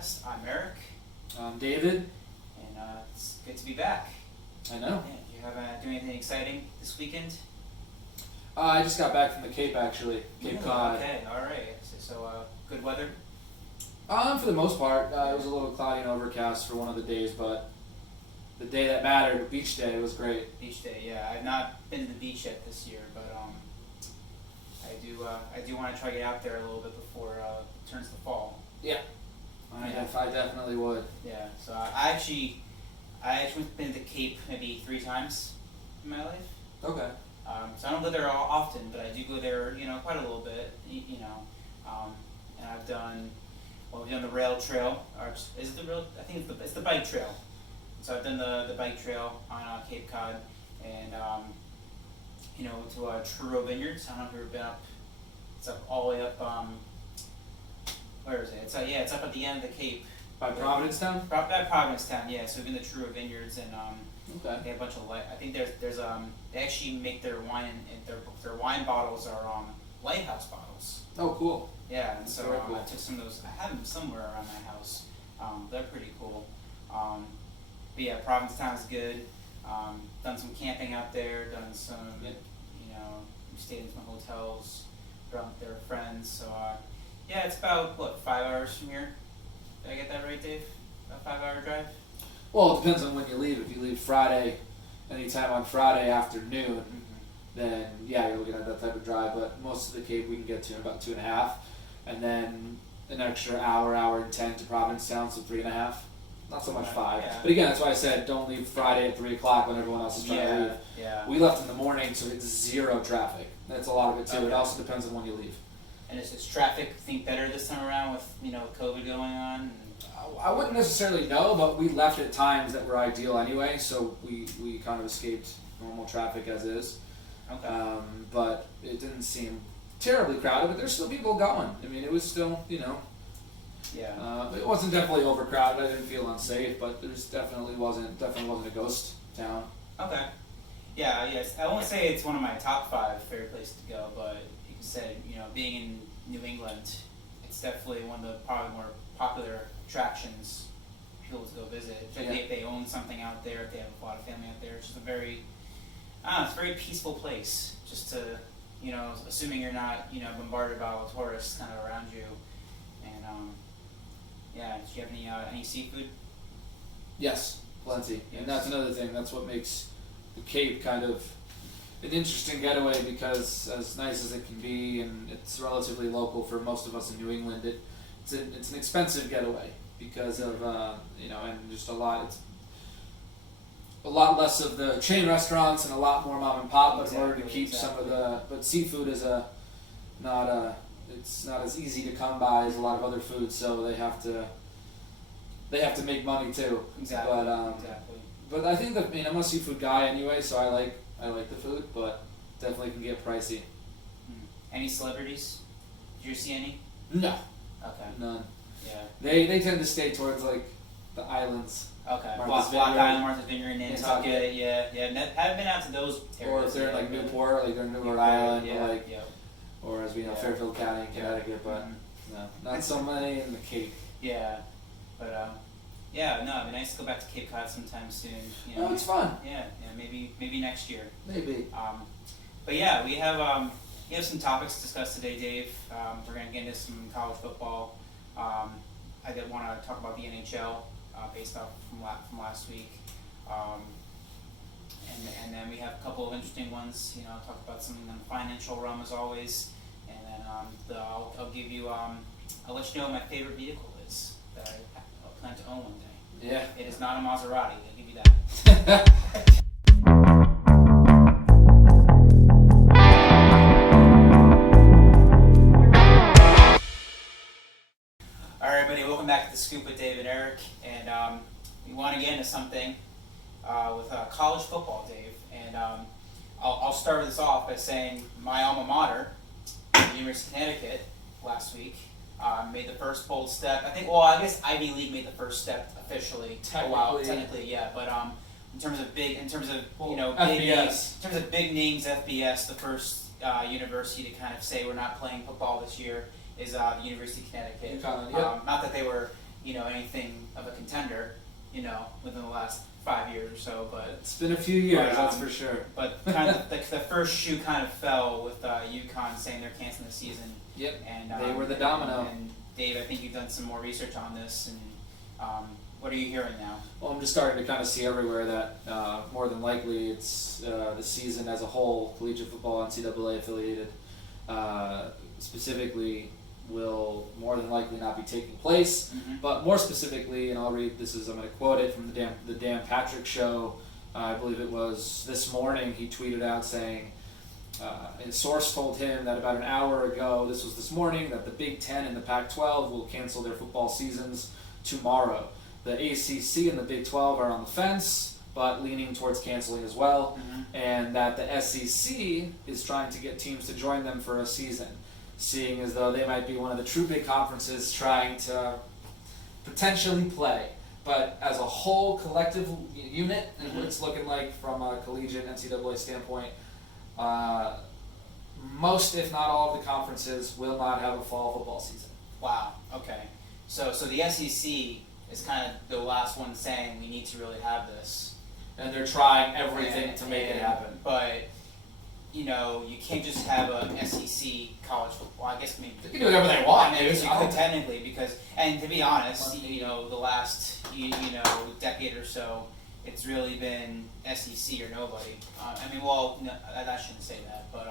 Podcast. I'm Eric. I'm David. And it's good to be back. I know. Yeah, do you have doing anything exciting this weekend? I just got back from the Cape, actually. Cape Cod. Okay, alright. So good weather? For the most part. It was a little cloudy and overcast for one of the days, but the day that mattered, beach day, was great. Beach day, yeah. I've not been to the beach yet this year, but I do want to try to get out there a little bit before it turns to fall. Yeah. I definitely would. Yeah, so I actually been to the Cape maybe 3 times in my life. Okay. So I don't go there often, but I do go there, quite a little bit, and I've done, we've done the rail trail, or is it the rail? I think it's the bike trail. So I've done the bike trail on Cape Cod, and to Truro Vineyards. I don't know if you've ever been up. It's up all the way up. Where is it? It's up at the end of the Cape. By Provincetown? By Provincetown, yeah. So we've been to Truro Vineyards, and okay. they have a bunch of I think there's they actually make their wine and their wine bottles are lighthouse bottles. Oh, cool. Yeah, and so cool. I took some of those. I have them somewhere around my house. They're pretty cool. But yeah, Provincetown's good. Done some camping out there. Done some, we stayed in some hotels. Brought their friends. So yeah, it's about 5 hours from here. Did I get that right, Dave? About 5-hour drive. Well, it depends on when you leave. If you leave Friday, anytime on Friday afternoon, then yeah, you're looking at that type of drive. But most of the Cape we can get to in about 2.5, and then an extra hour and 10 to Provincetown, so 3.5. Not so much 5. Yeah. But again, that's why I said don't leave Friday at 3 o'clock when everyone else is trying to leave. Yeah. We left in the morning, so it's 0 traffic. That's a lot of it too. Okay. It also depends on when you leave. And is traffic better this time around with COVID going on? I wouldn't necessarily know, but we left at times that were ideal anyway, so we kind of escaped normal traffic as is. Okay. But it didn't seem terribly crowded, but there's still people going. I mean, it was still, Yeah. it wasn't definitely overcrowded. I didn't feel unsafe, but there's definitely wasn't a ghost town. Okay. Yeah. Yes. I won't say it's one of my top 5 favorite places to go, but you said being in New England, it's definitely one of the probably more popular attractions people to go visit. If they own something out there, if they have a lot of family out there, it's just it's a very peaceful place. Just to assuming you're not bombarded by all the tourists kind of around you, and yeah. Do you have any seafood? Yes, plenty. Yes. And that's another thing. That's what makes the Cape kind of an interesting getaway, because as nice as it can be, and it's relatively local for most of us in New England, it's an expensive getaway because of and just it's a lot less of the chain restaurants and a lot more mom and pop. But in order to keep some of but seafood is it's not as easy to come by as a lot of other foods, so they have to make money too. Exactly. Exactly. But I think that I'm a seafood guy anyway, so I like the food, but definitely can get pricey. Any celebrities? Did you see any? No. Okay. None. Yeah. They tend to stay towards the islands. Okay. Martha's Block Vineyard. Island, Martha's Vineyard, Nantucket. Yeah. Haven't been out to those areas. Or if they're yet, in Newport, they're in Newport Island, yeah. or as we know, Yeah. Fairfield County in Connecticut, but no, not so many in the Cape. Yeah, but it'd be nice to go back to Cape Cod sometime soon. Oh, it's fun. Yeah, maybe next year. Maybe. But yeah, we have some topics to discuss today, Dave. We're gonna get into some college football. I did want to talk about the NHL based off from last week, and then we have a couple of interesting ones. Talk about something in the financial realm as always, and then I'll give you I'll let you know what my favorite vehicle is that I plan to own one day. Yeah. It is not a Maserati. I'll give you that. Alright, everybody, welcome back to The Scoop with Dave and Eric, and we want to get into something with college football, Dave, and I'll start this off by saying my alma mater, the University of Connecticut, last week, made the first bold step. I guess Ivy League made the first step officially. Technically, yeah, but in terms of big names, FBS, the first university to kind of say we're not playing football this year is the University of Connecticut. UConn, yeah. Not that they were, anything of a contender, within the last 5 years or so. But It's been a few years, But, that's for sure. but kind of the first shoe kind of fell with UConn saying they're canceling the season. Yep. And They were the domino. And Dave, I think you've done some more research on this, and what are you hearing now? Well, I'm just starting to kind of see everywhere that more than likely it's the season as a whole, collegiate football, NCAA affiliated, specifically, will more than likely not be taking place. Mm-hmm. But more specifically, and I'll read this I'm going to quote it from the Dan Patrick Show. I believe it was this morning. He tweeted out saying, a source told him that about an hour ago, this was this morning, that the Big Ten and the Pac-12 will cancel their football seasons tomorrow. The ACC and the Big 12 are on the fence, but leaning towards canceling as well, and that the SEC is trying to get teams to join them for a season, seeing as though they might be one of the true big conferences trying to potentially play. But as a whole collective unit, and what it's looking like from a collegiate NCAA standpoint, most, if not all, of the conferences will not have a fall football season. Wow. Okay. So the SEC is kind of the last one saying we need to really have this, and they're trying everything to make it happen. But you can't just have a SEC college football. I guess they can do whatever they want. I mean, you could technically, because, and to be honest, the last decade or so, it's really been SEC or nobody. I shouldn't say that, but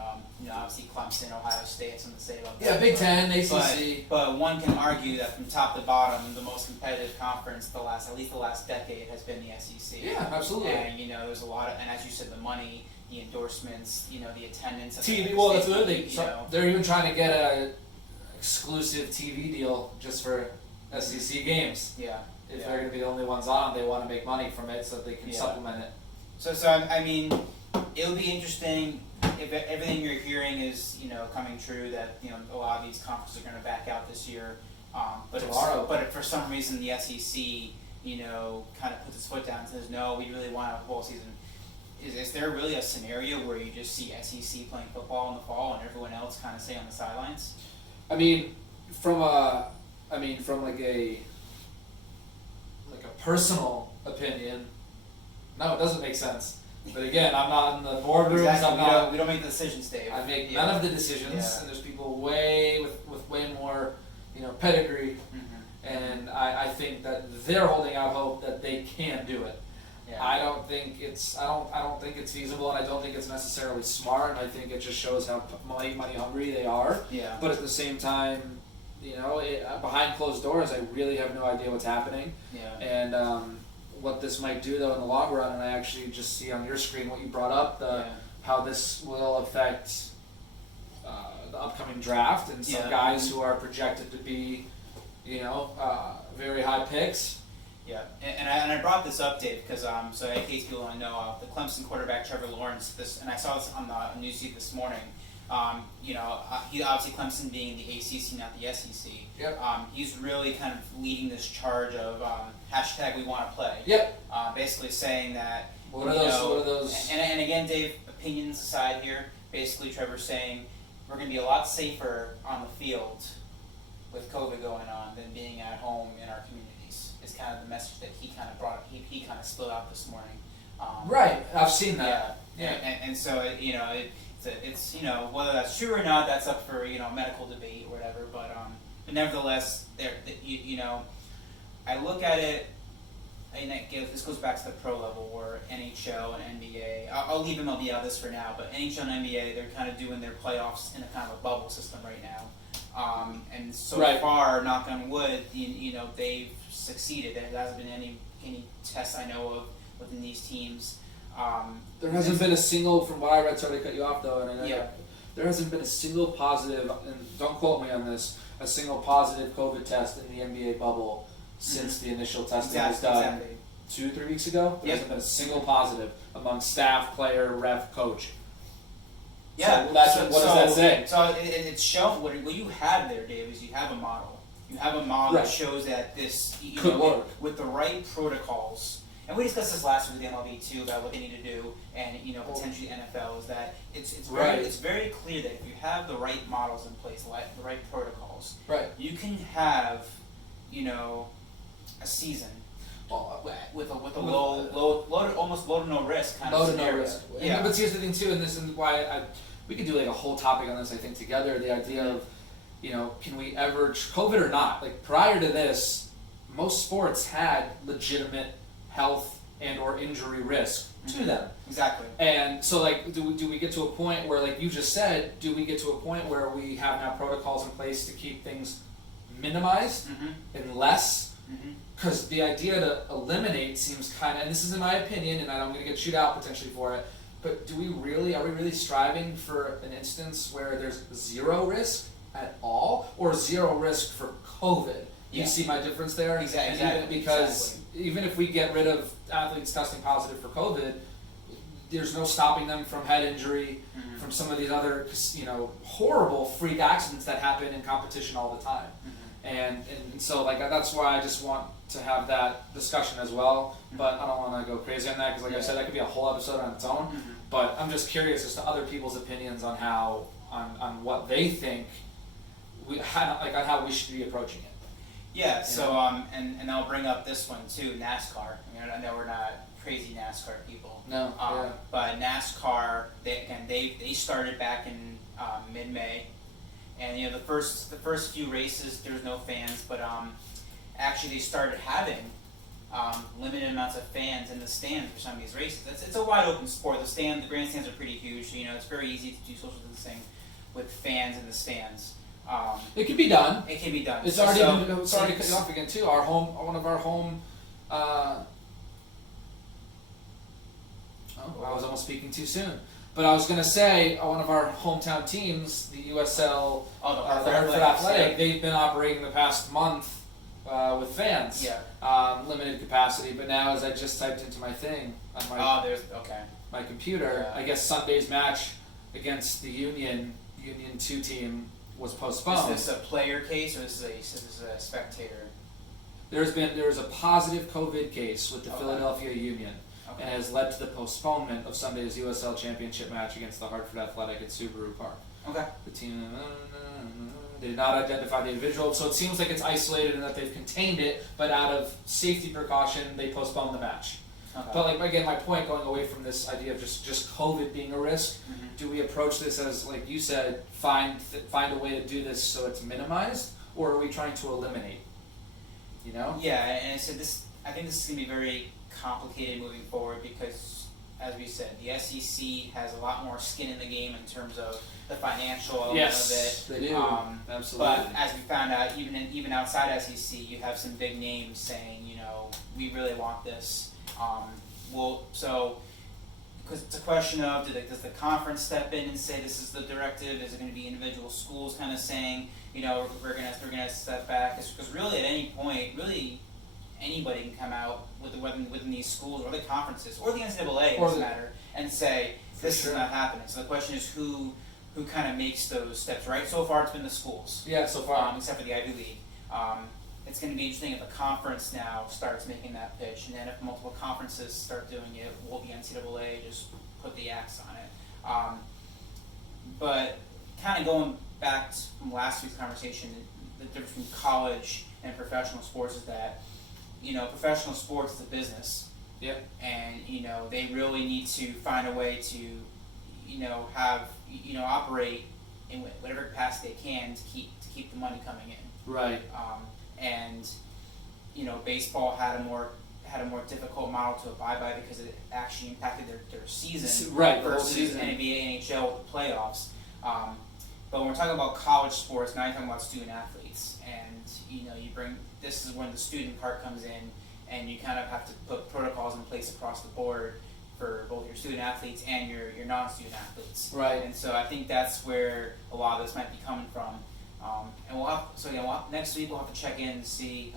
obviously Clemson, Ohio State, something to say about that. Yeah, Big Ten, ACC. But one can argue that from top to bottom, the most competitive conference at least the last decade has been the SEC. Yeah, absolutely. And there's a lot of, and as you said, the money, the endorsements, the attendance. TV. Well, that's what they're even trying to get a exclusive TV deal just for SEC games. Yeah. If they're going to be the only ones on, they want to make money from it so that they can supplement it. So I mean, it'll be interesting if everything you're hearing is coming true, that a lot of these conferences are going to back out this year. But if for some reason the SEC kind of puts its foot down and says no, we really want a football season. Is there really a scenario where you just see SEC playing football in the fall and everyone else kind of stay on the sidelines? I mean, from a personal opinion, no, it doesn't make sense. But again, I'm not in the boardrooms. Exactly. We don't make the decisions, Dave. I make none of the decisions, and there's people with way more, pedigree, and I think that they're holding out hope that they can do it. Yeah. I don't think it's feasible, and I don't think it's necessarily smart. And I think it just shows how money hungry they are. Yeah. But at the same time, behind closed doors, I really have no idea what's happening. Yeah. And what this might do, though, in the long run, and I actually just see on your screen what you brought up, how this will affect the upcoming draft and some guys who are projected to be, very high picks. Yeah, and I brought this up, Dave, because so in case people don't know, the Clemson quarterback Trevor Lawrence, and I saw this on the newsfeed this morning. He obviously Clemson being the ACC, not the SEC. Yep. He's really kind of leading this charge of hashtag We Want to Play. Yep. Basically saying that. What are those? And again, Dave, opinions aside here. Basically, Trevor's saying we're going to be a lot safer on the field with COVID going on than being at home in our communities. Is kind of the message that he kind of brought. He kind of split out this morning. Right. I've seen that. Yeah. And so it's whether that's true or not, that's up for medical debate or whatever. But nevertheless, I look at it, and this goes back to the pro level where NHL and NBA. I'll leave MLB out of this for now, but NHL and NBA, they're kind of doing their playoffs in a kind of a bubble system right now. And so far, knock on wood, they've succeeded. There hasn't been any tests I know of within these teams. There hasn't been a single, from what I read, sorry to cut you off though, and I know there hasn't been a single positive, and don't quote me on this, a single positive COVID test in the NBA bubble since the initial testing was done 2-3 weeks ago. There hasn't been a single positive among staff, player, ref, coach. Yeah. So what does that say? So it's shown, what you have there, Dave, is you have a model. You have a model that shows that this could work with the right protocols. And we discussed this last week with the MLB too about what they need to do, and potentially NFL, is that it's very clear that if you have the right models in place, the right protocols, you can have a season Well, with a low almost low to no risk kind low of to no scenario. risk. Yeah. But here's the thing too, and this is why we could do like a whole topic on this. I think together, the idea of, can we ever COVID or not? Like prior to this, most sports had legitimate health and or injury risk to them. Exactly. And so like, do we get to a point where, like you just said, do we get to a point where we have now protocols in place to keep things minimized and less? Because the idea to eliminate seems kind of, and this is in my opinion, and I'm going to get chewed out potentially for it, but are we really striving for an instance where there's zero risk at all, or zero risk for COVID? You see my difference there? Exactly. Because even if we get rid of athletes testing positive for COVID, there's no stopping them from head injury, from some of these other, horrible freak accidents that happen in competition all the time. And so like that's why I just want to have that discussion as well, but I don't want to go crazy on that because, like I said, that could be a whole episode on its own. But I'm just curious as to other people's opinions on how on what they think on how we should be approaching it. Yeah. So and I'll bring up this one too, NASCAR. I know we're not crazy NASCAR people. No. But NASCAR, they started back in mid-May. And the first few races there was no fans, but actually they started having limited amounts of fans in the stands for some of these races. It's a wide open sport. The grandstands are pretty huge, so it's very easy to do social distancing with fans in the stands. It can be done. It can be done. It's already cut off again too. One of our home. I was almost speaking too soon. But I was going to say, one of our hometown teams, the USL, the Hartford Athletic, they've been operating the past month with fans, limited capacity. But now, as I just typed into my thing on my computer, I guess Sunday's match against the Union 2 team was postponed. Is this a player case or is this a spectator? There was a positive COVID case with the Philadelphia Union. And has led to the postponement of Sunday's USL Championship match against the Hartford Athletic at Subaru Park. Okay. The team did not identify the individual, so it seems like it's isolated and that they've contained it, but out of safety precaution, they postponed the match. Okay. But again, my point going away from this idea of just COVID being a risk, do we approach this as, like you said, find a way to do this so it's minimized, or are we trying to eliminate? Yeah, and I think this is going to be very complicated moving forward because, as we said, the SEC has a lot more skin in the game in terms of the financial element of it. They do. Absolutely. But as we found out, even outside SEC, you have some big names saying, we really want this. Because it's a question of does the conference step in and say this is the directive? Is it going to be individual schools kind of saying, we're gonna step back? Because really, at any point, really, anybody can come out within these schools or the conferences or the NCAA in this matter and say this is not happening. So the question is who kind of makes those steps, right? So far it's been the schools. Yeah, so far. Except for the Ivy League. It's going to be interesting if a conference now starts making that pitch, and then if multiple conferences start doing it, will the NCAA just put the axe on it? But kind of going back from last week's conversation, the difference between college and professional sports is that professional sports is a business. Yep. And, they really need to find a way to, have, operate in whatever capacity they can to keep the money coming in. Right. And, baseball had a more difficult model to abide by because it actually impacted their season. Right. Versus NBA, NHL with the playoffs. But when we're talking about college sports, now you're talking about student athletes. And, this is when the student part comes in, and you kind of have to put protocols in place across the board for both your student athletes and your non-student athletes. Right. And so I think that's where a lot of this might be coming from. And next week we'll have to check in and see,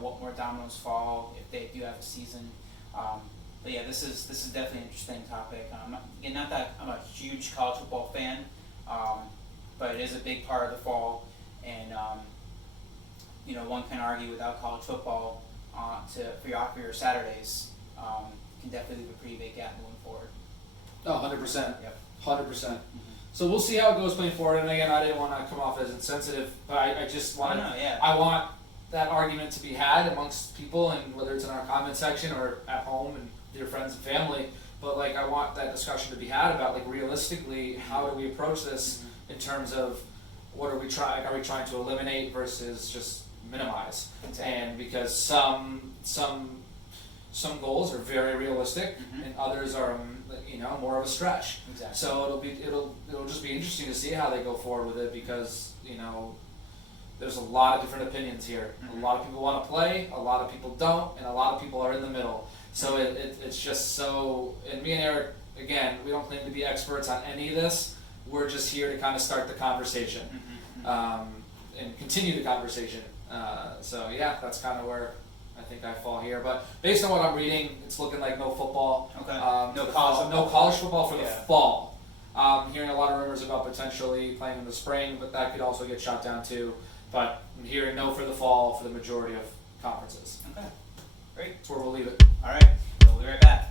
what more dominoes fall if they do have a season. But yeah, this is definitely an interesting topic. Not that I'm a huge college football fan, but it is a big part of the fall, and one can argue without college football for your Saturdays can definitely leave a pretty big gap moving forward. Oh, 100%. Yep. 100%. So we'll see how it goes going forward. And again, I didn't want to come off as insensitive, but I just want. Yeah. I want that argument to be had amongst people, and whether it's in our comment section or at home and with your friends and family. But like, I want that discussion to be had about like realistically, how do we approach this in terms of what are we trying? Are we trying to eliminate versus just minimize? Exactly. And because some goals are very realistic, and others are more of a stretch. Exactly. So it'll just be interesting to see how they go forward with it, because there's a lot of different opinions here. A lot of people want to play, a lot of people don't, and a lot of people are in the middle. So it's just so. And me and Eric, again, we don't claim to be experts on any of this. We're just here to kind of start the conversation and continue the conversation. So yeah, that's kind of where I think I fall here. But based on what I'm reading, it's looking like no football. Okay. No college football for the fall. Hearing a lot of rumors about potentially playing in the spring, but that could also get shot down too. But I'm hearing no for the fall for the majority of conferences. Okay. Great. That's where we'll leave it. All right. We'll be right back.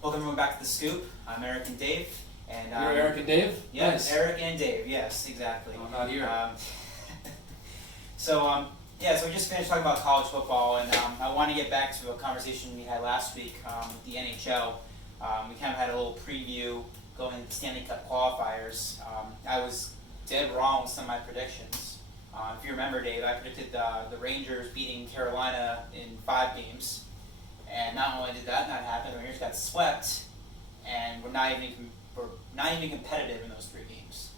Welcome everyone back to The Scoop. I'm Eric and Dave. And You're Eric and Dave? Yes, Nice. Eric and Dave. Yes, exactly. I'm not here. So we just finished talking about college football, and I want to get back to a conversation we had last week with the NHL. We kind of had a little preview going into the Stanley Cup qualifiers. I was dead wrong with some of my predictions. If you remember, Dave, I predicted the Rangers beating Carolina in 5 games. And not only did that not happen, the Rangers got swept, and we're not even competitive in those 3 games.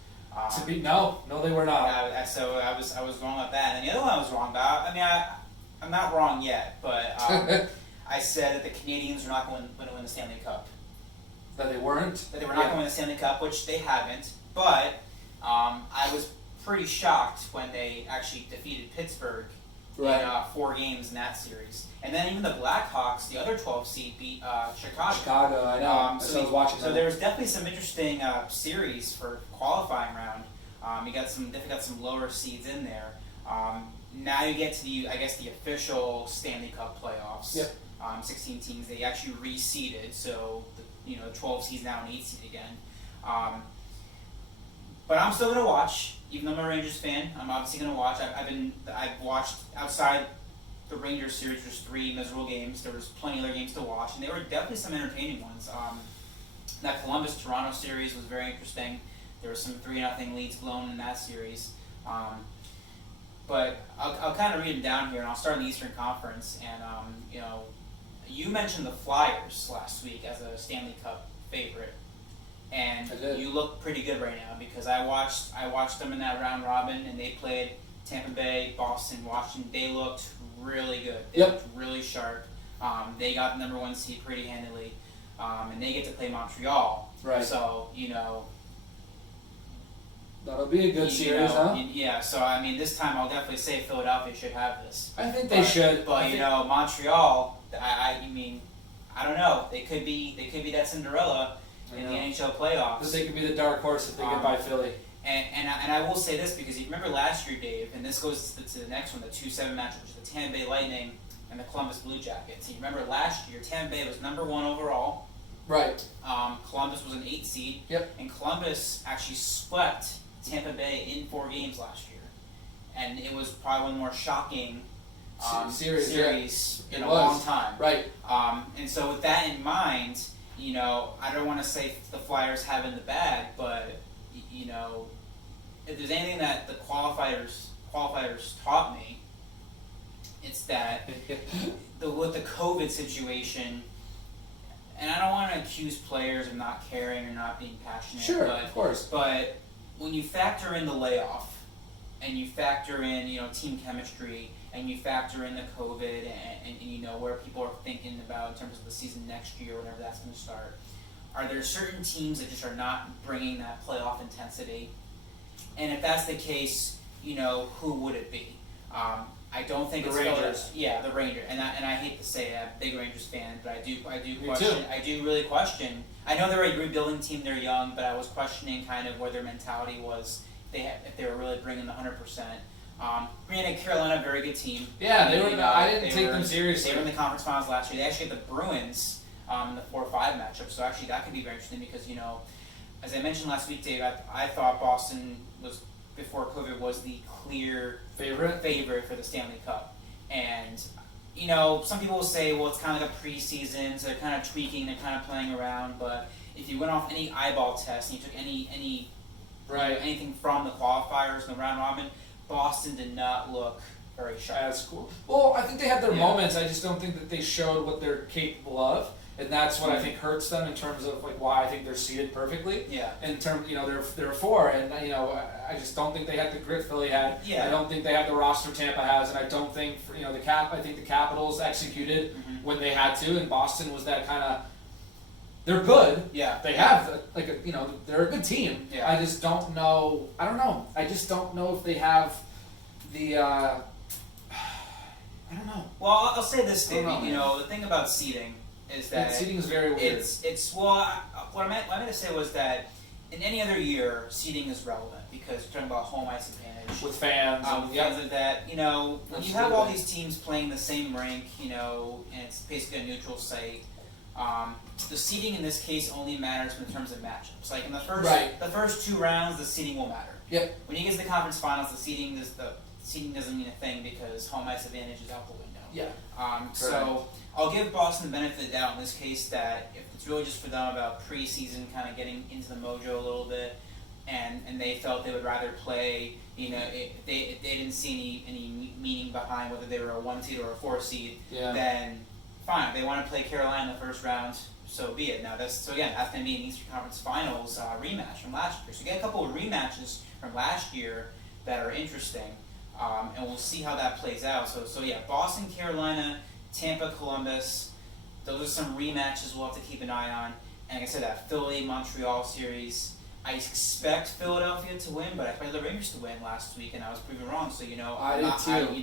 No, they were not. So I was wrong about that. And the other one I was wrong about. I mean, I'm not wrong yet, but I said that the Canadians were not going to win the Stanley Cup. That they weren't. That they were not going to win the Stanley Cup, which they haven't. But I was pretty shocked when they actually defeated Pittsburgh in 4 games in that series. And then even the Blackhawks, the other 12 seed, beat Chicago. Chicago, I know. I was watching that. So there was definitely some interesting series for qualifying round. You definitely got some lower seeds in there. Now you get to the official Stanley Cup playoffs. Yep. 16 teams. They actually reseeded, so the 12 seeds now an 8 seed again. But I'm still gonna watch, even though I'm a Rangers fan. I'm obviously gonna watch. I've watched outside the Rangers series. There's 3 miserable games. There was plenty of other games to watch, and there were definitely some entertaining ones. That Columbus-Toronto series was very interesting. There were some 3-0 leads blown in that series. But I'll kind of read them down here, and I'll start in the Eastern Conference. And you mentioned the Flyers last week as a Stanley Cup favorite, and you look pretty good right now, because I watched them in that round robin, and they played Tampa Bay, Boston, Washington. They looked really good. They looked really sharp. They got the #1 seed pretty handily, and they get to play Montreal. Right. So that'll be a good series, huh? Yeah. So I mean, this time I'll definitely say Philadelphia should have this. I think they should. But Montreal. I mean, I don't know. They could be that Cinderella in the NHL playoffs. They could be the dark horse if they get by Philly. And I will say this, because you remember last year, Dave, and this goes to the next one, the 2-7 matchup, which is the Tampa Bay Lightning and the Columbus Blue Jackets. And you remember last year, Tampa Bay was #1 overall. Right. Columbus was an 8 seed. Yep. And Columbus actually swept Tampa Bay in 4 games last year. And it was probably one of the more shocking series in a long time. Right. And so with that in mind, I don't want to say the Flyers have in the bag, but if there's anything that the qualifiers taught me, it's that with the COVID situation, and I don't want to accuse players of not caring or not being passionate. Sure, of course. But when you factor in the layoff, and you factor in team chemistry, and you factor in the COVID, and where people are thinking about in terms of the season next year, whenever that's going to start, are there certain teams that just are not bringing that playoff intensity? And if that's the case, who would it be? I don't think the it's Rangers. Yeah, the Rangers. And I hate to say it, I'm a big Rangers fan, but I do Me question. too. I do really question. I know they're a rebuilding team. They're young, but I was questioning kind of where their mentality was. If they were really bringing the 100%. Granted, Carolina, very good team. Yeah, they were. I didn't take them seriously. They were in the conference finals last year. They actually had the Bruins in the 4-5 matchup. So actually that could be very interesting because, as I mentioned last week, Dave, I thought Boston was, before COVID, was the clear favorite for the Stanley Cup. And, some people will say, well, it's kind of like a preseason, so they're kind of tweaking, they're kind of playing around. But if you went off any eyeball test and you took anything from the qualifiers and the round robin, Boston did not look very sharp. That's cool. Well, I think they had their moments. I just don't think that they showed what they're capable of. And that's what I think hurts them in terms of why I think they're seated perfectly. Yeah. In terms, they're 4, and I just don't think they had the grit Philly had. Yeah. I don't think they have the roster Tampa has, and I don't think I think the Capitals executed when they had to, and Boston was that kind of. They're good. Yeah. They have they're a good team. Yeah. I just don't know. I don't know. I just don't know if they have the. I don't know. Well, I'll say this, David. The thing about seeding is that seeding is very weird. What I meant to say was that in any other year, seeding is relevant because you're talking about home ice advantage with fans, fans like that. When you have all these teams playing the same rink, and it's basically a neutral site. The seeding in this case only matters in terms of matchups. Like in the first 2 rounds, the seeding will matter. Yep. When you get to the conference finals, the seeding doesn't mean a thing because home ice advantage is out the window. Yeah. So I'll give Boston the benefit of the doubt in this case that if it's really just for them about preseason, kind of getting into the mojo a little bit, and they felt they would rather play. If they didn't see any meaning behind whether they were a 1 seed or a 4 seed, then fine. If they want to play Carolina in the first round, so be it. Now that's going to be an Eastern Conference Finals rematch from last year. So you get a couple of rematches from last year that are interesting, and we'll see how that plays out. So Boston, Carolina, Tampa, Columbus. Those are some rematches we'll have to keep an eye on. And like I said, that Philly Montreal series, I expect Philadelphia to win, but I expected the Rangers to win last week, and I was proven wrong. So I did too.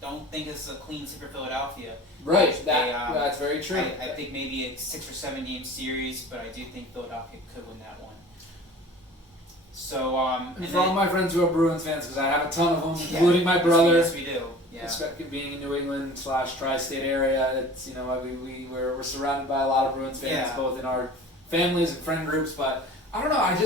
Don't think this is a clean sweep for Philadelphia. Right, that's very true. I think maybe a 6 or 7 game series, but I do think Philadelphia could win that one. So, and for all my friends who are Bruins fans, because I have a ton of them, including my brother. Yes, we do. Yeah. Being in New England / tri-state area, it's we're surrounded by a lot of Bruins fans, both in our families and friend groups. But I don't know.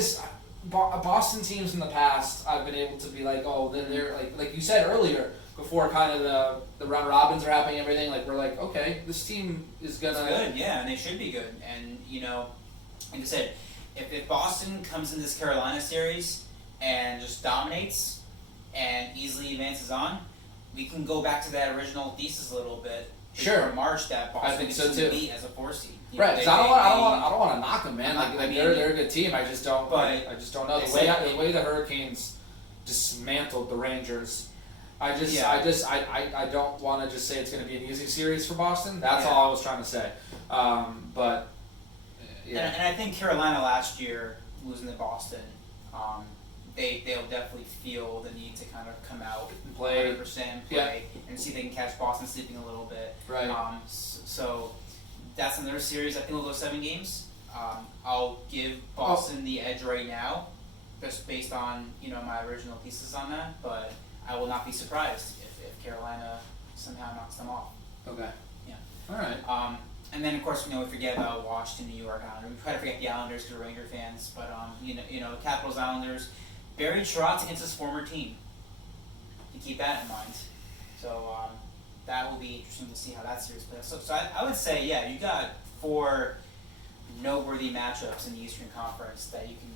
Boston teams in the past, I've been able to be like, oh, then they're like you said earlier. Before kind of the round robins are happening, everything we're like, okay, this team is gonna. It's good, yeah, and they should be good. And like I said, if Boston comes in this Carolina series and just dominates and easily advances on, we can go back to that original thesis a little bit. Sure. For March, that Boston so too. Beat as a 4 seed. Right. Because I don't want to knock them, man. They're a good team. I just don't. I just don't know the way the Hurricanes dismantled the Rangers. I don't want to just say it's going to be an easy series for Boston. That's all I was trying to say. But and I think Carolina last year losing to Boston, they'll definitely feel the need to kind of come out and play 100%, and see if they can catch Boston sleeping a little bit. Right. So that's another series. I think we'll go 7 games. I'll give Boston the edge right now, just based on my original thesis on that, but I will not be surprised if Carolina somehow knocks them off. Okay. Yeah. All right. And then of course we forget about Washington, New York Islanders. We try to forget the Islanders because we're Ranger fans, but Capitals, Islanders. Barry Trotz against his former team. You keep that in mind. So that will be interesting to see how that series plays. So I would say you got 4 noteworthy matchups in the Eastern Conference that you can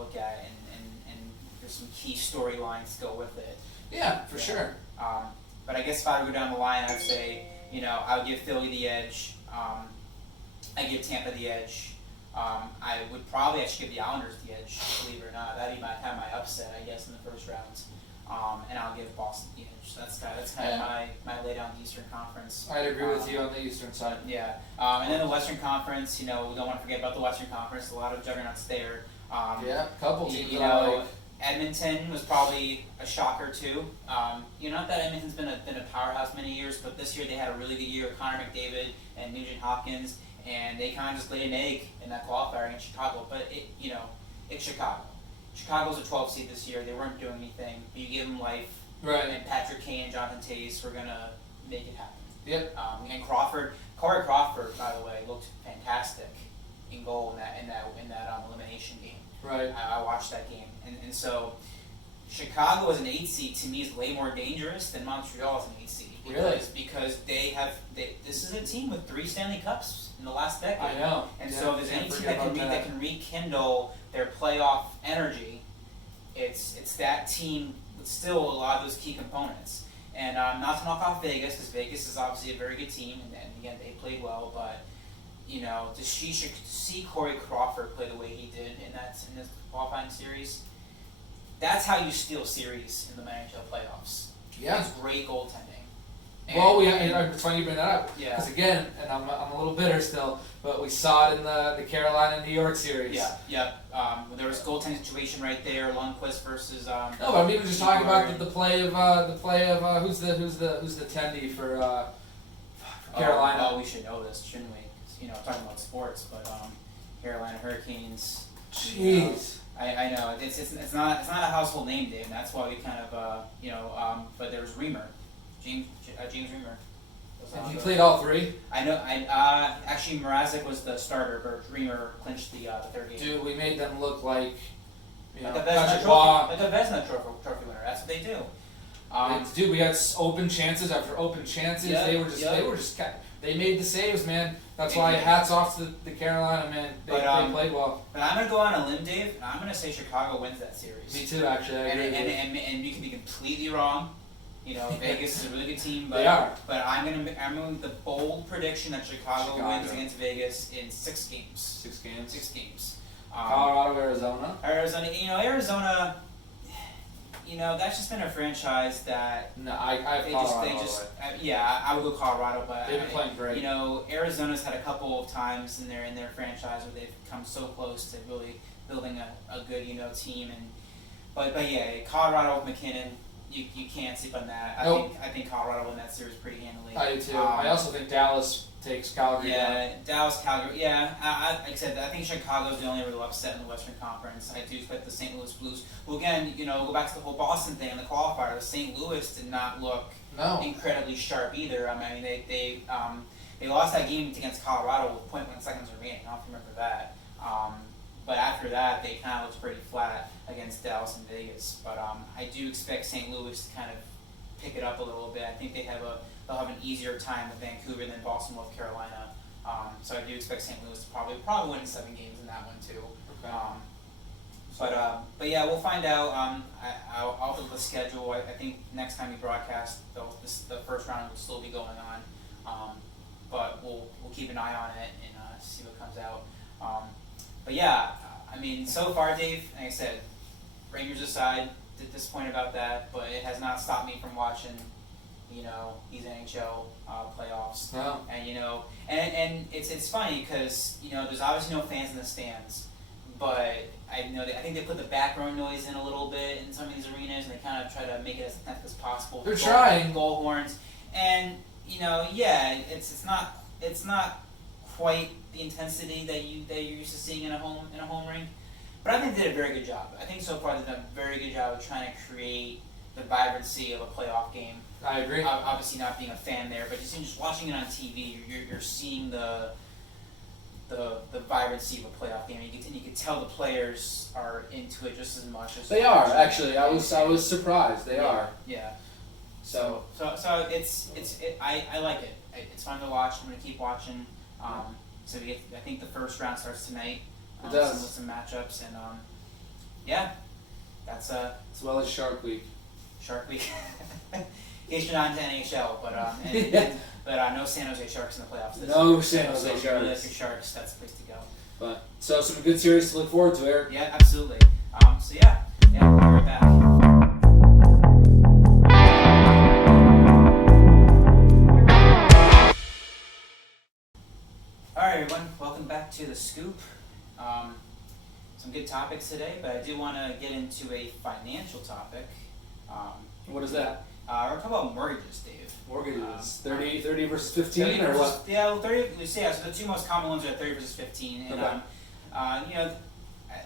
look at and there's some key storylines to go with it. Yeah, for sure. But I guess if I were to go down the line, I'd say, I would give Philly the edge. I give Tampa the edge. I would probably actually give the Islanders the edge, believe it or not. That'd be my upset, I guess, in the first round. And I'll give Boston the edge. So that's kind of my lay down the Eastern Conference. I'd agree with you on the Eastern side. Yeah. And then the Western Conference, we don't want to forget about the Western Conference. A lot of juggernauts there. A couple teams. Edmonton was probably a shocker too. Not that Edmonton's been a powerhouse many years, but this year they had a really good year with Connor McDavid and Nugent Hopkins, and they kind of just laid an egg in that qualifier against Chicago. But it's Chicago. Chicago's a 12 seed this year. They weren't doing anything. But you give them life, right? And Patrick Kane and Jonathan Toews were gonna make it happen. Yep. And Crawford Corey Crawford, by the way, looked fantastic in goal in that elimination game. Right. I watched that game, and so Chicago as an 8 seed to me is way more dangerous than Montreal as an 8 seed. Because this is a team with 3 Stanley Cups in the last decade. I know. And so if there's any team that can rekindle their playoff energy, it's that team with still a lot of those key components. And not to knock off Vegas, because Vegas is obviously a very good team, and again, they played well, but to see Corey Crawford play the way he did in this qualifying series, that's how you steal series in the NHL playoffs. Yeah. It's great goaltending. It's funny you bring that up. Yeah. Because again, and I'm a little bitter still, but we saw it in the Carolina-New York series. Yeah. There was a goaltending situation right there, Lundqvist versus. No, but I'm even just talking about the play of who's the tendy for Carolina. Well, we should know this, shouldn't we? Talking about sports, but Carolina Hurricanes. Jeez. I know it's not a household name, Dave. And that's why we kind of but there was Reimer, James Reimer. And he played all 3. I know. Actually Mrazek was the starter, but Reimer clinched the third game. Dude, we made them look like a Vezina trophy winner. That's what they do. Dude, we had open chances after open chances. Yep, They were just they made the saves, man. That's why hats off to the Carolina, man. They played well. But I'm gonna go on a limb, Dave, and I'm gonna say Chicago wins that series. Me too, actually. I agree. And you can be completely wrong. Vegas is a really good team, but they are. But I'm going with the bold prediction that Chicago wins against Vegas in 6 games. 6 games. 6 games. Colorado, Arizona. Arizona. That's just been a franchise that. No, I Colorado. I would go Colorado, but they've been playing great. Arizona's had a couple of times in their franchise where they've come so close to really building a good team, but Colorado with McKinnon. You can't sleep on that. I think Colorado won that series pretty handily. I do too. I also think Dallas takes Calgary. Yeah, Dallas, Calgary. Yeah, like I said, I think Chicago's the only real upset in the Western Conference. I do expect the St. Louis Blues. Well, again, go back to the whole Boston thing in the qualifier. The St. Louis did not look incredibly sharp either. I mean, they lost that game against Colorado with 0.1 seconds remaining. I don't remember that. But after that, they kind of looked pretty flat against Dallas and Vegas. But I do expect St. Louis to kind of pick it up a little bit. I think they'll have an easier time with Vancouver than Boston, North Carolina. So I do expect St. Louis to probably win 7 games in that one too. Okay. But yeah, we'll find out. I'll look at the schedule. I think next time we broadcast, the first round will still be going on. But we'll keep an eye on it and see what comes out. But yeah, I mean, so far, Dave, like I said, Rangers aside, disappointed about that, but it has not stopped me from watching, these NHL playoffs. No. And it's funny because there's obviously no fans in the stands, but I think they put the background noise in a little bit in some of these arenas, and they kind of try to make it as authentic as possible. They're trying. Goal horns, and it's not quite the intensity that you're used to seeing in a home rink, but I think they did a very good job. I think so far they've done a very good job of trying to create the vibrancy of a playoff game. I agree. Obviously, not being a fan there, but just watching it on TV, you're seeing the vibrancy of a playoff game. And you can tell the players are into it just as much as they are. Actually, I was surprised. They are. Yeah. So I like it. It's fun to watch. I'm gonna keep watching. So I think the first round starts tonight. It does. With some matchups and that's as well as Shark Week. Shark Week. In case you're not into NHL, but no San Jose Sharks in the playoffs. No San Jose Sharks. Sharks. If you're Sharks, that's the place to go. But so some good series to look forward to, Eric. Yeah, absolutely. We'll be right back. Alright everyone, welcome back to The Scoop. Some good topics today, but I do want to get into a financial topic. What is that? We're talking about mortgages, Dave. Mortgages. 30 versus 15 or what? Yeah, well, 30. So the 2 most common ones are 30 versus 15. And okay.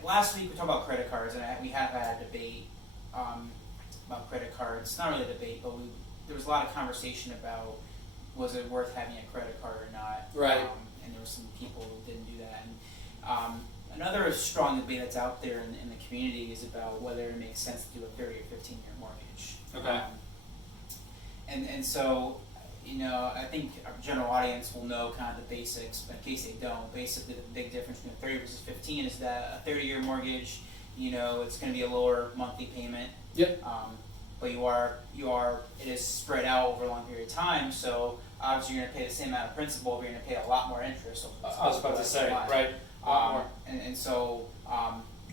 Last week we talked about credit cards, and we have had a debate about credit cards. Not really a debate, but there was a lot of conversation about was it worth having a credit card or not? Right. And there were some people who didn't do that. And another strong debate that's out there in the community is about whether it makes sense to do a 30 or 15-year mortgage. Okay. And so, I think our general audience will know kind of the basics, but in case they don't, basically the big difference between 30 versus 15 is that a 30-year mortgage, it's going to be a lower monthly payment. Yep. But it is spread out over a long period of time, so obviously you're going to pay the same amount of principal, but you're going to pay a lot more interest. I was about to say, right. And so,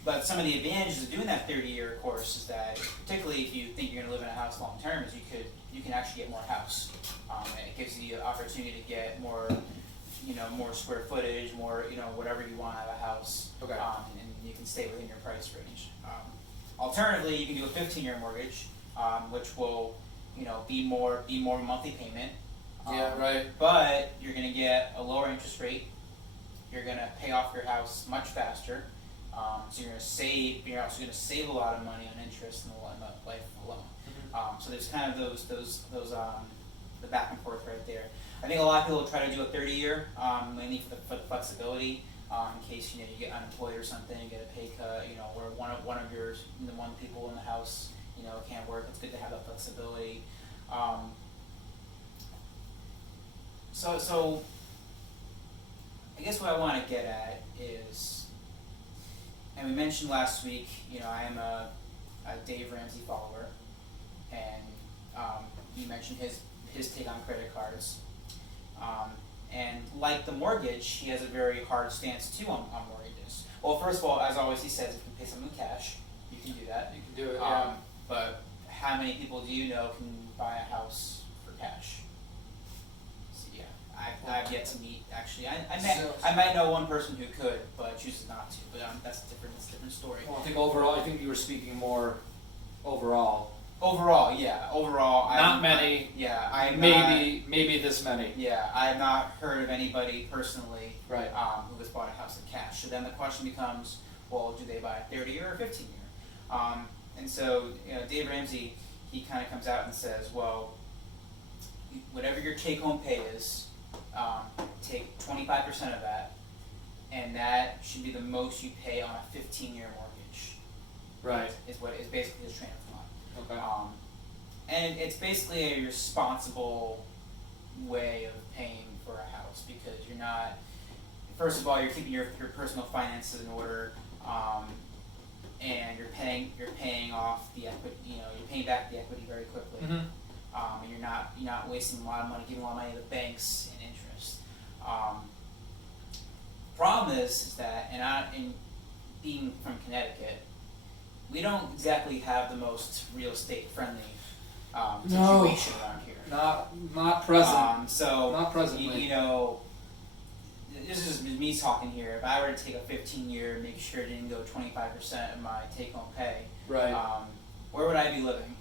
but some of the advantages of doing that 30-year course is that, particularly if you think you're going to live in a house long term, is you can actually get more house. And it gives you the opportunity to get more, more square footage, more, whatever you want out of a house. Okay. And you can stay within your price range. Alternatively, you can do a 15-year mortgage, which will, be more monthly payment. Yeah, right. But you're going to get a lower interest rate. You're going to pay off your house much faster. So you're going to save. You're also going to save a lot of money on interest in the life loan. Mm-hmm. So there's kind of those the back and forth right there. I think a lot of people try to do a 30-year, mainly for the flexibility. In case you get unemployed or something, you get a pay cut. Or one of your one people in the house can't work. It's good to have that flexibility. So I guess what I want to get at is, and we mentioned last week, I am a Dave Ramsey follower, and you mentioned his take on credit cards. And like the mortgage, he has a very hard stance too on mortgages. Well, first of all, as always, he says if you can pay something in cash, you can do that. You can do it, yeah. But how many people do you know can buy a house for cash? So yeah, I've yet to meet, actually. I might know one person who could, but chooses not to. But that's a different story. Well, I think you were speaking more overall. Overall, yeah. Not many. Yeah, maybe this many. Yeah, I have not heard of anybody personally, right, who has bought a house in cash. So then the question becomes, well, do they buy a 30-year or 15-year? And so, Dave Ramsey, he kind of comes out and says, well, whatever your take-home pay is, take 25% of that, and that should be the most you pay on a 15-year mortgage. Right. Is basically his train of thought. Okay. And it's basically a responsible way of paying for a house, because you're not, first of all, you're keeping your personal finances in order, and you're paying off the equity, you're paying back the equity very quickly. Mm-hmm. And you're not wasting a lot of money, giving a lot of money to the banks in interest. Problem is that, and being from Connecticut, we don't exactly have the most real estate friendly situation around here. Not present. So not presently. This is me talking here. If I were to take a 15-year, make sure it didn't go 25% of my take-home pay, right? Where would I be living?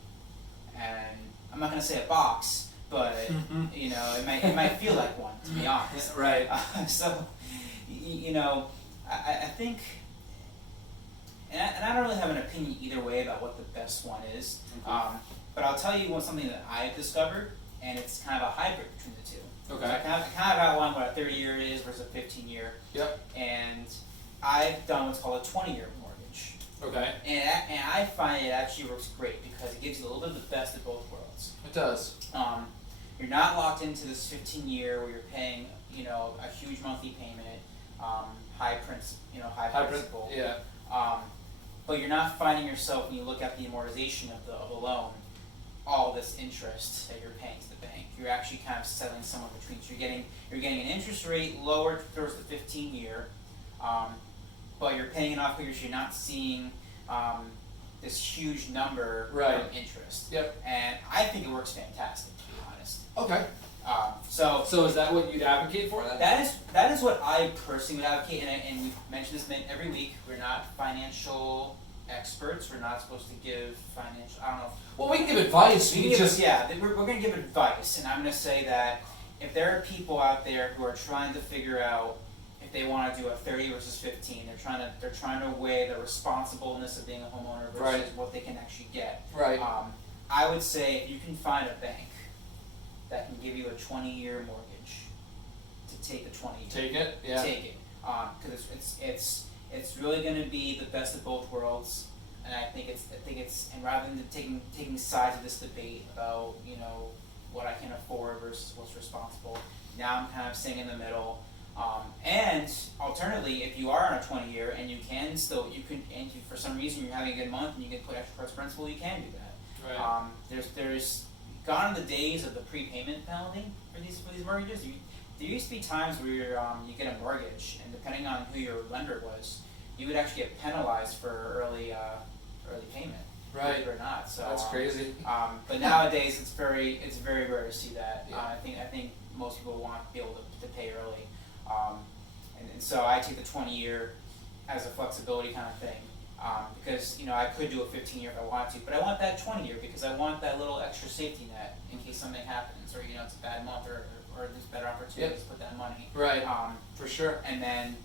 And I'm not going to say a box, but it might feel like one, to be honest. Right. So, I think. And I don't really have an opinion either way about what the best one is, but I'll tell you something that I've discovered, and it's kind of a hybrid between the two. Okay. So I kind of outlined what a 30-year is versus a 15-year. Yep. And I've done what's called a 20-year mortgage. Okay. And I find it actually works great because it gives you a little bit of the best of both worlds. It does. You're not locked into this 15-year where you're paying, a huge monthly payment, high principal. Yeah. But you're not finding yourself, when you look at the amortization of the loan, all this interest that you're paying to the bank. You're actually kind of settling somewhere between. So you're getting an interest rate lower towards the 15-year, but you're paying it off because you're not seeing this huge number of interest. Yep. And I think it works fantastic, to be honest. Okay. So is that what you'd advocate for then? That is what I personally would advocate, and we mention this every week. We're not financial experts. We're not supposed to give financial. I don't know. Well, we can give advice. We're going to give advice, and I'm going to say that if there are people out there who are trying to figure out if they want to do a 30 versus 15, they're trying to weigh the responsibleness of being a homeowner versus what they can actually get. Right. I would say if you can find a bank that can give you a 20-year mortgage to take the 20 year. Take it, yeah. Take it, because it's really going to be the best of both worlds, and I think it's and rather than taking sides of this debate about what I can afford versus what's responsible, now I'm kind of sitting in the middle. And alternatively, if you are on a 20 year and and for some reason you're having a good month and you can put extra plus principal, you can do that. Right. There's gone the days of the prepayment penalty for these mortgages. There used to be times where you get a mortgage, and depending on who your lender was, you would actually get penalized for early payment. Right. Believe it or not. So that's crazy. But nowadays it's very rare to see that. Yeah. I think most people want to be able to pay early. And so I take the 20 year as a flexibility kind of thing, because I could do a 15 year if I want to, but I want that 20 year because I want that little extra safety net in case something happens, or it's a bad month, or there's better opportunities to put that money. Right. For sure. And then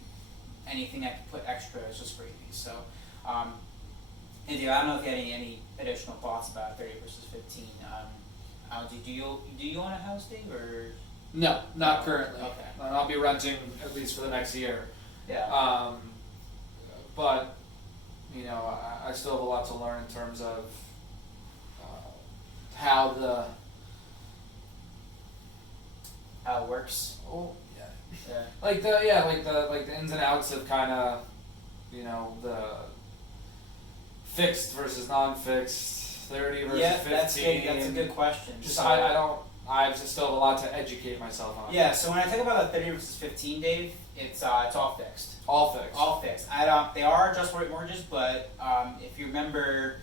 anything I can put extra is just gravy. So, and I don't know if you had any additional thoughts about 30 versus 15. Do you own a house, Dave, or? No, not currently. Okay. I'll be renting at least for the next year. Yeah. But I still have a lot to learn in terms of how it works. Oh yeah. Yeah. Like the ins and outs of kind of the fixed versus non-fixed, 30 versus 15. That's a good question. Just so, I just still have a lot to educate myself on. Yeah, so when I talk about the 30 versus 15, Dave, it's all fixed. All fixed. All fixed. They are adjustable rate mortgages, but if you remember,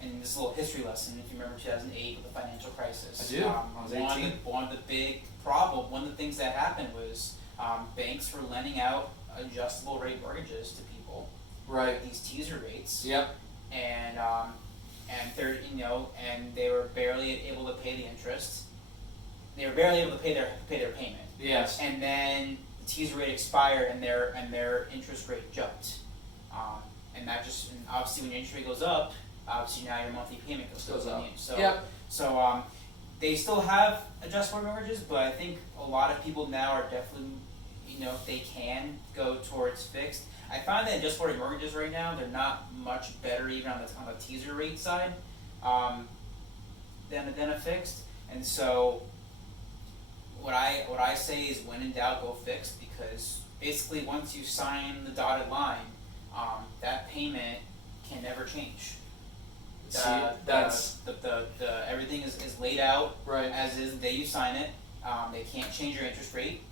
and this is a little history lesson, if you remember 2008 with the financial crisis. I do. I was 18. One of the things that happened was banks were lending out adjustable rate mortgages to people. Right. These teaser rates. Yep. And and they were barely able to pay the interest. They were barely able to pay their payment. Yes. And then the teaser rate expired, and their interest rate jumped. And obviously when your interest rate goes up, obviously now your monthly payment goes up. So yep. So they still have adjustable mortgages, but I think a lot of people now are definitely, if they can go towards fixed. I find that adjustable rate mortgages right now, they're not much better even on the teaser rate side than a fixed. And so what I say is, when in doubt, go fixed, because basically once you sign the dotted line, that payment can never change. Everything is laid out right as is the day you sign it. They can't change your interest rate.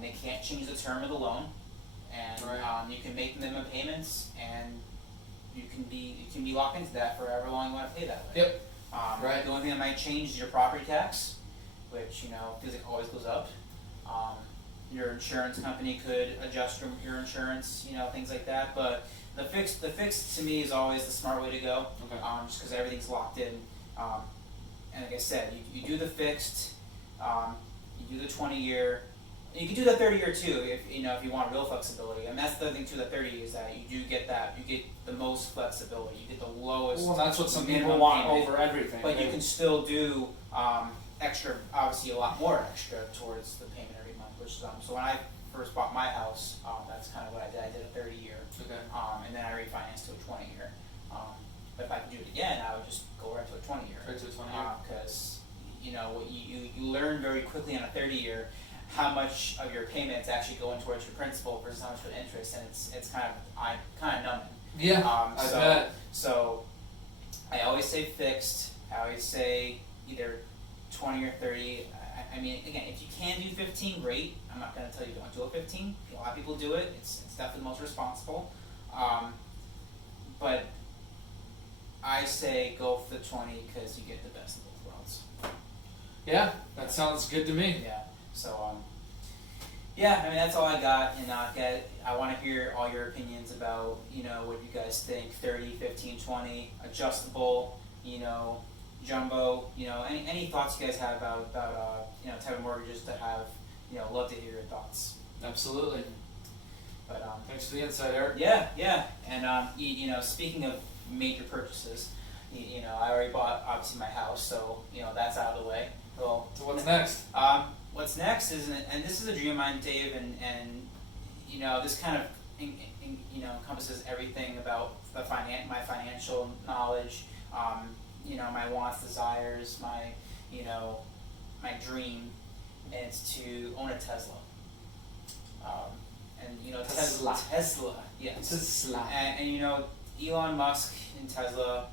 They can't change the term of the loan, and right. You can make minimum payments, and you can be locked into that for however long you want to pay that way. Yep. Right. The only thing that might change is your property tax, which feels like always goes up. Your insurance company could adjust your insurance, things like that. But the fixed to me is always the smart way to go. Okay. Just because everything's locked in. And like I said, you do the fixed, you do the 20 year. You can do the 30 year too if you want real flexibility. And that's the other thing too. The 30 is that you do get that. You get the most flexibility. You get the lowest. Well, that's what some people want payment, over everything. But you can still do extra, obviously a lot more extra towards the payment every month. Which so when I first bought my house, that's kind of what I did. I did a 30 year, okay. And then I refinanced to a 20 year. But if I could do it again, I would just go right to a 20 year. Right to a 20 year. Because you learn very quickly on a 30 year how much of your payments actually go in towards your principal versus how much for interest, and it's kind of numbing. Yeah, I bet. So I always say fixed. I always say either 20 or 30. I mean, again, if you can do 15, great. I'm not going to tell you don't do a 15. A lot of people do it. It's definitely the most responsible. But I say go for the 20 because you get the best of both worlds. Yeah, that sounds good to me. Yeah. So, I mean, that's all I got, and I want to hear all your opinions about, what you guys think, 30, 15, 20, adjustable, jumbo, any thoughts you guys have about type of mortgages to have, love to hear your thoughts. Absolutely. But, thanks for the insight, Eric. Yeah, and, speaking of major purchases, I already bought, obviously, my house, so, that's out of the way. Well, So what's next? What's next is, and this is a dream of mine, Dave, and this kind of encompasses everything about my financial knowledge, my wants, desires, my dream, and it's to own a Tesla. Tesla, yes. Tesla. And Elon Musk and Tesla,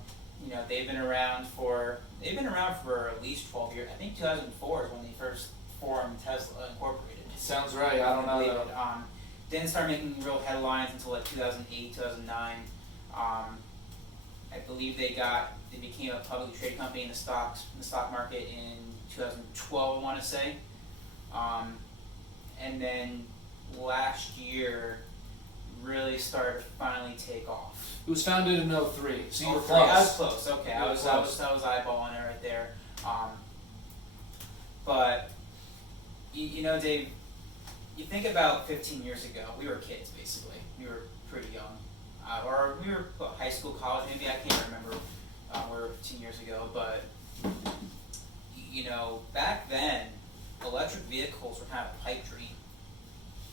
they've been around for at least 12 years. I think 2004 is when they first formed Tesla Incorporated. Sounds right. I don't know though. Didn't start making real headlines until like 2008, 2009. I believe they became a publicly traded company in the stock market in 2012, I want to say. And then last year really started to finally take off. It was founded in 03, so you were close. I was close. Okay, I was eyeballing it right there. But Dave, you think about 15 years ago, we were kids basically. We were pretty young, or we were high school, college, maybe. I can't remember. We were 15 years ago, but back then, electric vehicles were kind of a pipe dream.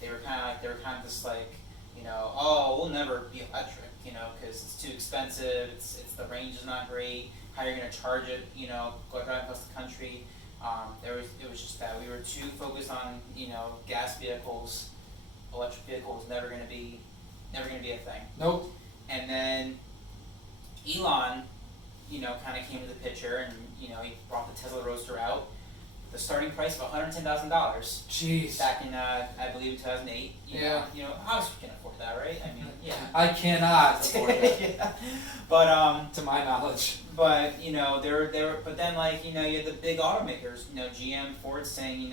They were kind of just like, oh, we'll never be electric, because it's too expensive. It's the range is not great. How you're gonna charge it? Go driving across the country. It was just that we were too focused on gas vehicles. Electric vehicles never gonna be a thing. Nope. And then Elon, kind of came to the picture, and he brought the Tesla Roadster out. The starting price of $110,000. Jeez. Back in I believe 2008. Yeah. Obviously we can afford that, right? I mean, yeah. I cannot afford that. Yeah. But to my knowledge. But they were. But then you had the big automakers. GM, Ford saying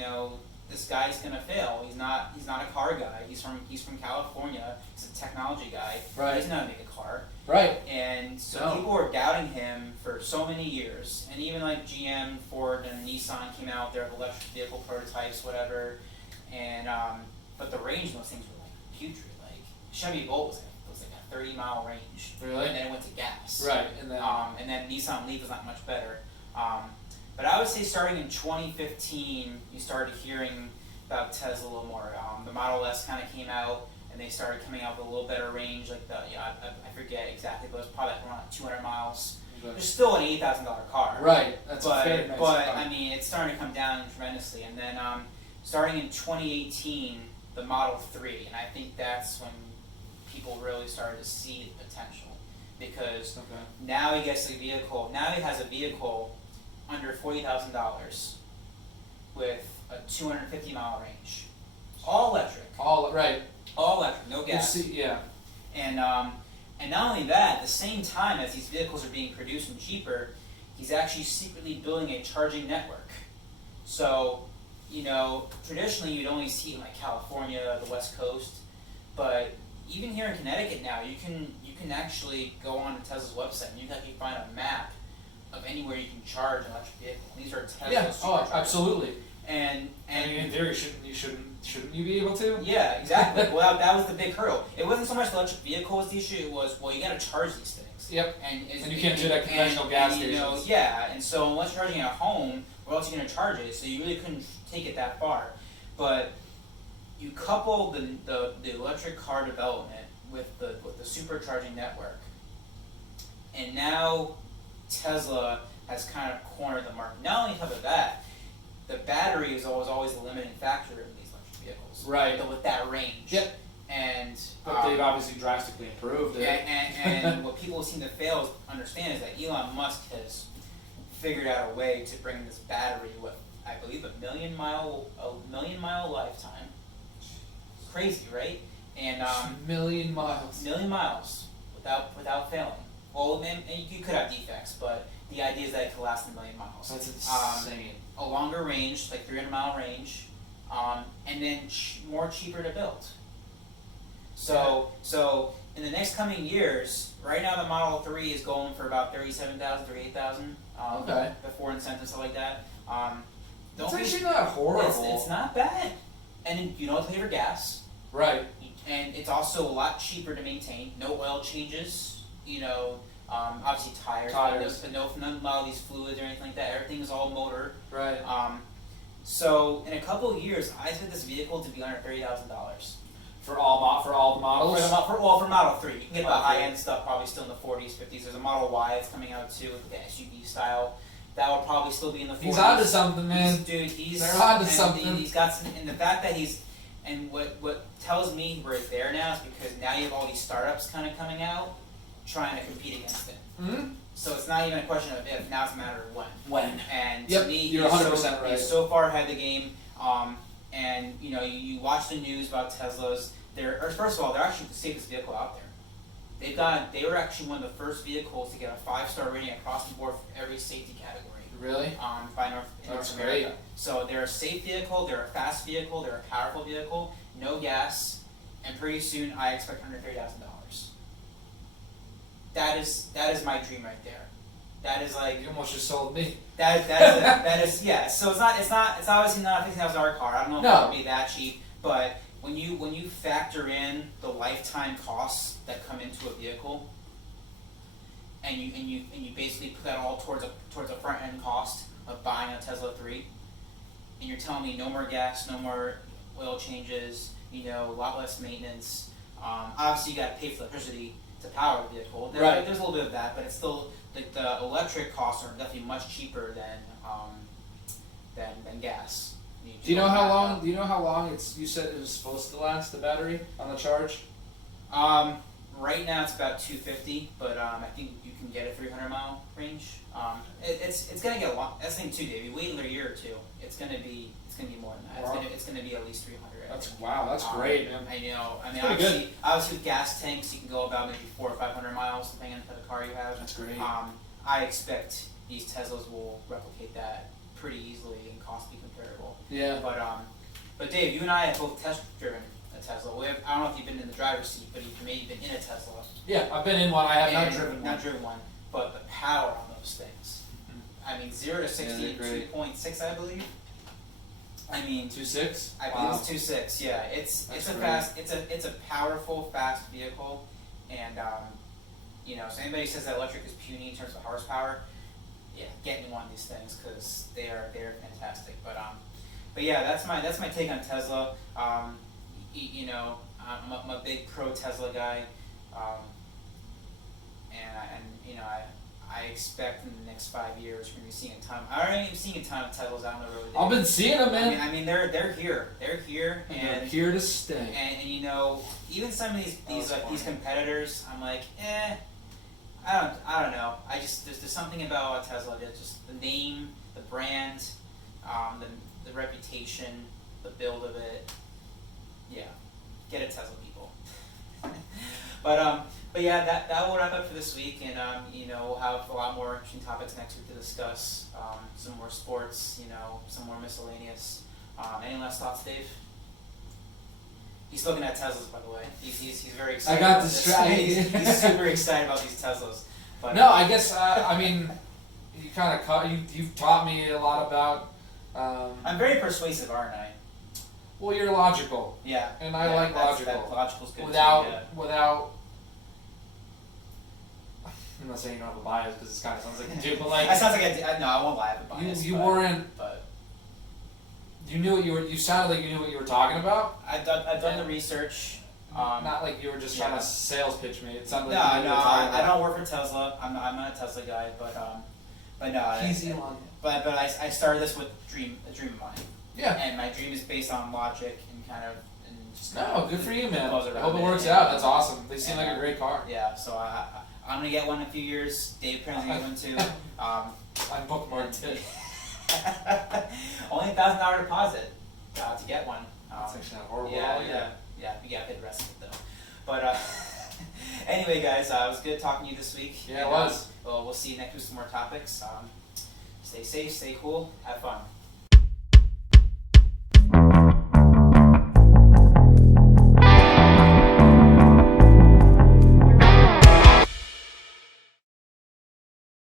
this guy's gonna fail. He's not a car guy. He's from California. He's a technology guy. Right. He's not gonna make a car. Right. And so people were doubting him for so many years. And even GM, Ford, and Nissan came out with their electric vehicle prototypes, whatever. And but the range of those things were putrid. Like Chevy Volt was like a 30-mile range. Really? And then it went to gas. Right. And then Nissan Leaf was not much better. But I would say starting in 2015, you started hearing about Tesla a little more. The Model S kind of came out, and they started coming out with a little better range. Like I forget exactly, but it was probably around 200 miles. Okay. It's still an $80,000 car. Right. That's a fair nice car. I mean, it's starting to come down tremendously. And then starting in 2018, the Model 3, and I think that's when people really started to see the potential, because now he gets a vehicle. Now he has a vehicle under $40,000 with a 250-mile range, all electric. All electric, no gas. Yeah. And not only that, at the same time as these vehicles are being produced and cheaper, he's actually secretly building a charging network. So, traditionally you'd only see it in California, the West Coast, but even here in Connecticut now, you can actually go on to Tesla's website and you can actually find a map of anywhere you can charge an electric vehicle. These are Tesla superchargers. Absolutely. And in theory, shouldn't you be able to? Yeah, exactly. Well, that was the big hurdle. It wasn't so much the electric vehicle was the issue. It was, you got to charge these things. Yep. And you can't do that conventional gas stations. Yeah, and so unless you're charging at home, where else are you going to charge it? So you really couldn't take it that far. But you couple the electric car development with the supercharging network, and now Tesla has kind of cornered the market. Not only on top of that, the battery is always the limiting factor in these electric vehicles. Right. With that range. Yep. But they've obviously drastically improved it. And what people seem to fail to understand is that Elon Musk has figured out a way to bring this battery with, I believe, a million mile lifetime. Crazy, right? And million miles. Million miles without failing. Well, and you could have defects, but the idea is that it could last a million miles. That's insane. A longer range, like 300-mile range, and then more cheaper to build. So in the next coming years, right now the Model 3 is going for about $37,000, $38,000 before incentives, stuff like that. It's actually not horrible. It's not bad, and you don't have to pay for gas. Right. And it's also a lot cheaper to maintain. No oil changes. Obviously tires. But none of these fluids or anything like that. Everything is all motor. Right. So in a couple of years, I expect this vehicle to be under $30,000. For all the models? For Model 3. You can get the high-end stuff probably still in the 40s, 50s. There's a Model Y that's coming out too with the SUV style. That will probably still be in the 40s. He's onto something, man. They're onto something. He's got some, and the fact that and what tells me we're there now is because now you have all these startups kind of coming out trying to compete against it. Mm-hmm. So it's not even a question of if, now it's a matter of when. When. And yep, to me, you're 100% right. He's so far ahead of the game. And you watch the news about Teslas. First of all, they're actually the safest vehicle out there. They were actually one of the first vehicles to get a 5-star rating across the board for every safety category. Really? By North America. Great. So they're a safe vehicle, they're a fast vehicle, they're a powerful vehicle, no gas, and pretty soon I expect $130,000. That is my dream right there. That is like you almost just sold me. That is yeah. So it's obviously not a $50,000 car. I don't know if it would be that cheap, but when you factor in the lifetime costs that come into a vehicle, and you basically put that all towards a front end cost of buying a Tesla 3, and you're telling me no more gas, no more oil changes, a lot less maintenance. Obviously you got to pay for electricity to power the vehicle. There's a little bit of that, but it's still the electric costs are definitely much cheaper than gas. Do you know how long? Do you know how long you said it was supposed to last, the battery on the charge? Right now it's about 250, but I think you can get a 300-mile range. It's gonna get a lot. That's the thing too, Dave. You wait another year or two, it's gonna be more than that. It's gonna be at least 300. That's great, man. I know. I mean, obviously with gas tanks, you can go about maybe 400 or 500 miles depending on the car you have. That's great. I expect these Teslas will replicate that pretty easily and cost be comparable. Yeah. But Dave, you and I have both test driven a Tesla. I don't know if you've been in the driver's seat, but you've maybe been in a Tesla. Yeah, I've been in one. I have not driven one. But the power on those things. I mean, 0 to 60 in 2.6, I believe. I mean, 2.6. I believe it's 2.6. Yeah, it's a powerful, fast vehicle, and so anybody says that electric is puny in terms of horsepower, yeah, get in one of these things because they're fantastic. But yeah, that's my take on Tesla. I'm a big pro Tesla guy, and I expect in the next 5 years we're going to be seeing a ton. I already am seeing a ton of Teslas out on the road. I've been seeing them, man. I mean they're here. They're here, and they're here to stay. And even some of these competitors, I'm like, I don't know. There's something about Tesla that just the name, the brand, the reputation, the build of it. Yeah, get a Tesla, people. But yeah, that will wrap up for this week, and we'll have a lot more interesting topics next week to discuss. Some more sports, some more miscellaneous. Any last thoughts, Dave? He's looking at Teslas, by the way. He's very excited. I got distracted. He's super excited about these Teslas. But, no, I guess you kind of you've taught me a lot about. I'm very persuasive, aren't I? Well, you're logical. Yeah. And I like logical. Logical's good without. I'm not saying you don't have a bias because it kind of sounds like you do, but like. That sounds like no, I won't lie, I have a bias. You weren't. But you knew what you were. You sounded like you knew what you were talking about. I've done the research. Not like you were just trying to sales pitch me. It sounded like you knew what you were talking about. I don't work for Tesla. I'm not a Tesla guy, but no. He's Elon. But I started this with a dream of mine. Yeah. And my dream is based on logic and kind of. Good for you, man. I hope it works out. That's awesome. They seem like a great car. Yeah. So I'm gonna get one in a few years. Dave apparently get one too. I bookmarked it. Only $1,000 deposit to get one. That's actually not horrible. Yeah. You gotta pay the rest of it though. But anyway, guys, it was good talking to you this week. Yeah, it was. Well, we'll see you next week with some more topics. Stay safe, stay cool, have fun.